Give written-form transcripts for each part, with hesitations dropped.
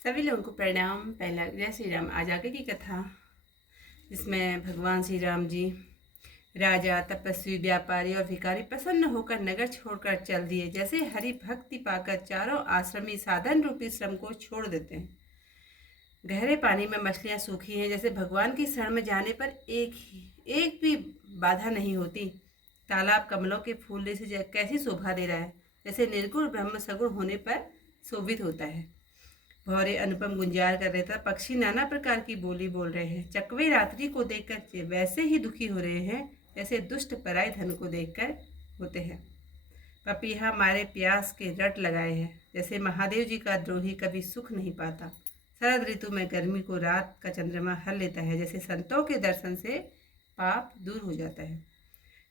सभी लोगों को प्रणाम। पहला जय श्री राम। आज आगे की कथा, जिसमें भगवान श्री राम जी राजा, तपस्वी, व्यापारी और भिखारी प्रसन्न होकर नगर छोड़कर चल दिए। जैसे हरि भक्ति पाकर चारों आश्रमी साधन रूपी श्रम को छोड़ देते हैं। गहरे पानी में मछलियां सूखी हैं, जैसे भगवान की शरण में जाने पर एक भी बाधा नहीं होती। तालाब कमलों के फूलने से कैसी शोभा दे रहा है, जैसे निर्गुण ब्रह्म सगुण होने पर शोभित होता है। भौरे अनुपम गुंजार कर रहे था, पक्षी नाना प्रकार की बोली बोल रहे हैं। चकवे रात्रि को देखकर वैसे ही दुखी हो रहे हैं जैसे दुष्ट पराय धन को देखकर होते हैं। पपीहा मारे प्यास के रट लगाए हैं, जैसे महादेव जी का द्रोही कभी सुख नहीं पाता। शरद ऋतु में गर्मी को रात का चंद्रमा हर लेता है, जैसे संतों के दर्शन से पाप दूर हो जाता है।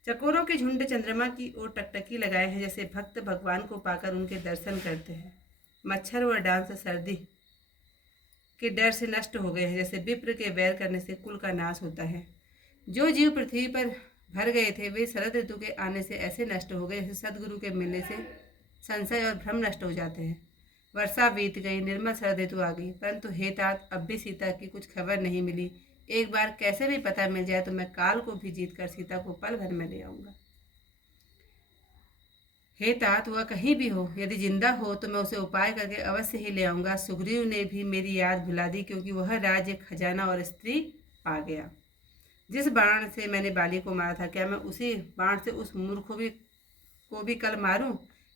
चकोरों के झुंड चंद्रमा की ओर टकटकी लगाए हैं, जैसे भक्त भगवान को पाकर उनके दर्शन करते हैं। मच्छर व डांस सर्दी के डर से नष्ट हो गए हैं, जैसे विप्र के वैर करने से कुल का नाश होता है। जो जीव पृथ्वी पर भर गए थे वे शरद ऋतु के आने से ऐसे नष्ट हो गए, जैसे सदगुरु के मिलने से संशय और भ्रम नष्ट हो जाते हैं। वर्षा बीत गई, निर्मल शरद ऋतु आ गई, परंतु हे तात, अब भी सीता की कुछ खबर नहीं मिली। एक बार कैसे भी पता मिल जाए तो मैं काल को भी जीत कर सीता को पल भर में ले आऊंगा। हे तात, वह कहीं भी हो, यदि जिंदा हो तो मैं उसे उपाय करके अवश्य ही ले आऊंगा। सुग्रीव ने भी मेरी याद भुला दी, क्योंकि वह राज्य, खजाना और स्त्री पा गया। जिस बाण से मैंने बाली को मारा था, क्या मैं उसी बाण से उस मूर्ख को भी कल मारूं?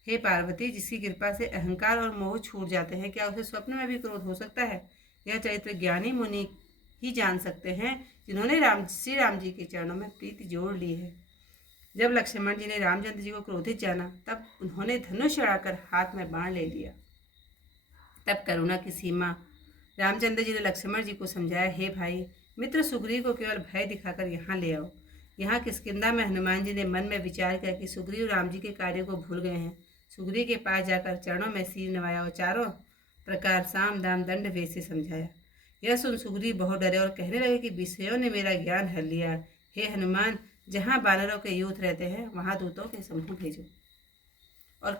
हे पार्वती, जिसकी कृपा से अहंकार और मोह छूट जाते हैं, क्या उसे स्वप्न में भी क्रोध हो सकता है? यह चरित्र ज्ञानी मुनि ही जान सकते हैं, जिन्होंने श्री राम जी के चरणों में प्रीति जोड़ ली है। जब लक्ष्मण जी ने रामचंद्र जी को क्रोधित जाना, तब उन्होंने धनुष चढ़ाकर हाथ में बाण ले लिया। तब करुणा की सीमा रामचंद्र जी ने लक्ष्मण जी को समझाया, हे भाई, मित्र सुग्रीव को केवल भय दिखाकर यहाँ ले आओ। यहाँ किष्किंधा में हनुमान जी ने मन में विचार किया कि सुग्रीव राम जी के कार्य को भूल गए हैं। सुग्रीव के पास जाकर चरणों में सिर नवाया और चारों प्रकार साम दाम दंड भेद से समझाया। यह सुन सुग्रीव बहुत डरे और कहने लगे कि विषयों ने मेरा ज्ञान हर लिया। हे हनुमान, जहाँ बानरों के यूथ रहते हैं वहाँ दूतों के समूह भेजो और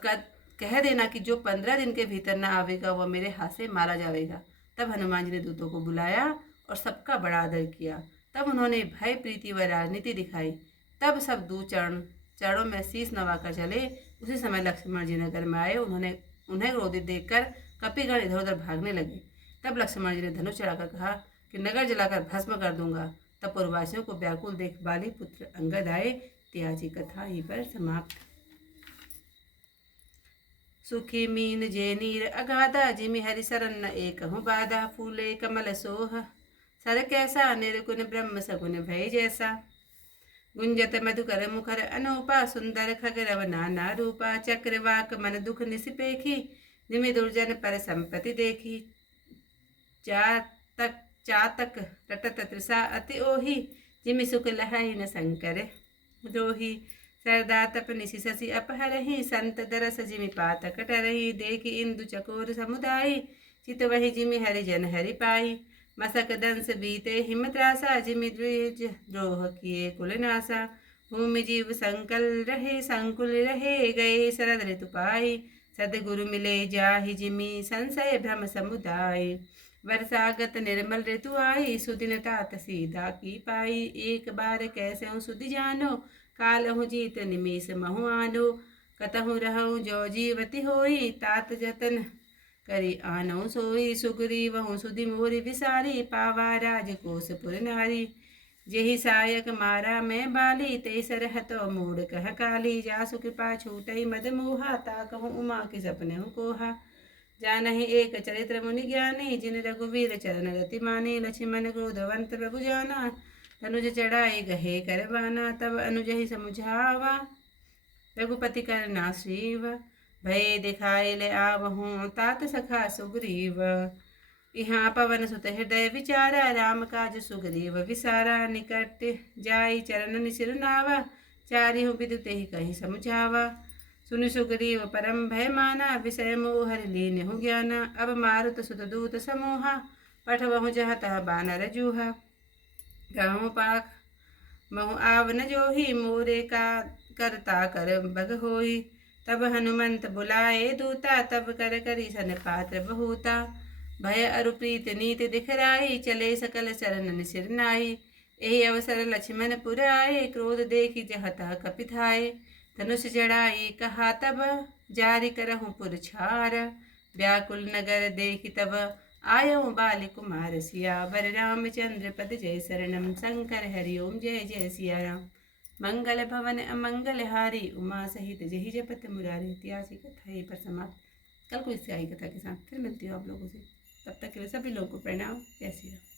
कह देना कि जो 15 दिन के भीतर न आवेगा वह मेरे हाथ से मारा जाएगा। तब हनुमान जी ने दूतों को बुलाया और सबका बड़ा आदर किया। तब उन्होंने भय, प्रीति व राजनीति दिखाई। तब सब दूत चरणों में शीश नवाकर चले। उसी समय लक्ष्मण जी नगर में आए। उन्हें क्रोधित देखकर कपिगण इधर उधर भागने लगे। तब लक्ष्मण जी ने धनुष चढ़ाकर कहा कि नगर जलाकर भस्म कर दूंगा। तब पूर्ववासियों को व्याकुल देख बाली पुत्र अंगद आए। त्याजी कथा यहीं पर समाप्त। सुखी मीन जे नीर अगाधा, जिमि हरि शरण न एकहु बाधा। फूले कमल सोह सर कैसा, निर्गुण ब्रह्म सगुण भय जैसा। गुंजत मधुकर मुखर अनूपा, सुंदर खगरव नाना रूपा। चक्रवाक मन दुख निसिपेखी, जिमि दुर्जन पर संपत्ति देखी। चातक रटत तृषा अति ओही, जिमि सुख लहहि न शंकर द्रोही। सरदा तप निशि शशि अपहरहि, संत दरस जिमि पातक टरहि। देखि इंदु चकोर समुदायी, चित वही जिमि हरि जन हरि पाई। मसक दंस बीते हिम त्रासा, जिमि द्विज द्रोह किए कुल नासा। भूमि जीव संकुल रहे, गए शरद ऋतु पाई। सदगुरु मिले जाहि, जिमि संशय भ्रम समुदाय। वर्षागत निर्मल ऋतु आई, सुदिन तात सीधा की पाई। एक बार कैसे सुधि जानो, कालहु जीत निमेष महु आनो। कतहु रहु जो जीवति होई, तात जतन करी आनौ सोई। सुग्रीवहु सुधि मोरि विसारी, पावा राजकोष पुर नारी। जेहि सायक मारा मैं बाली, ते सरहतो मूड कह काली। जासु कृपा छूटई मद मोहा, ताकहु उमा के सपनेहु कोहा। जानहि एक चरित्र मुनि ज्ञानी, जिन रघुवीर चरण रति मानी। लक्ष्मण क्रोधवंत प्रभु जाना, तनुज चढ़ाई गहे करवाना। तब अनुज ही समुझावा, रघुपति करना श्रीव। भय दिखाए ले आवहूँ, तात सखा सुग्रीव। यहाँ पवन सुत हृदय विचारा, राम काज सुग्रीव विसारा। निकट जाई चरण सिर नावा, चारिहु विदुते ही कहीं समुझावा। सुनि सुग्रीव परम भय माना, विषय मोहर लीन्हु ज्ञाना। अब मारुत सुत दूत समूहा, पठवहु जहाँ तह बानर जूहा। गहु पाख महु आवन जोही, मोरे का करता कर बग होई। तब हनुमंत बुलाए दूता, तब कर करी सन पात्र बहुता। भय अरु प्रीत नीत दिखराई, चले सकल चरणन सिर नाई। यही अवसर लक्ष्मण पुर आए, क्रोध देखी जहता कपिथाए। धनुष जड़ाई कहा तब, जारी करहूँ पुर छार। व्याकुल नगर देखी तब, आयऊ बाल कुमार सियावर। रामचंद्र पद जय शरणम, शंकर हरि ओम जय जय सिया राम। मंगल भवन अमंगल हारी, उमा सहित जहि जपत मुरारी। इतिहास की कथा यहीं पर समाप्त। कल को इससे आई कथा के साथ फिर मिलती हूँ आप लोगों से। तब तक के लिए सभी लोगों को प्रणाम। जय श्री राम।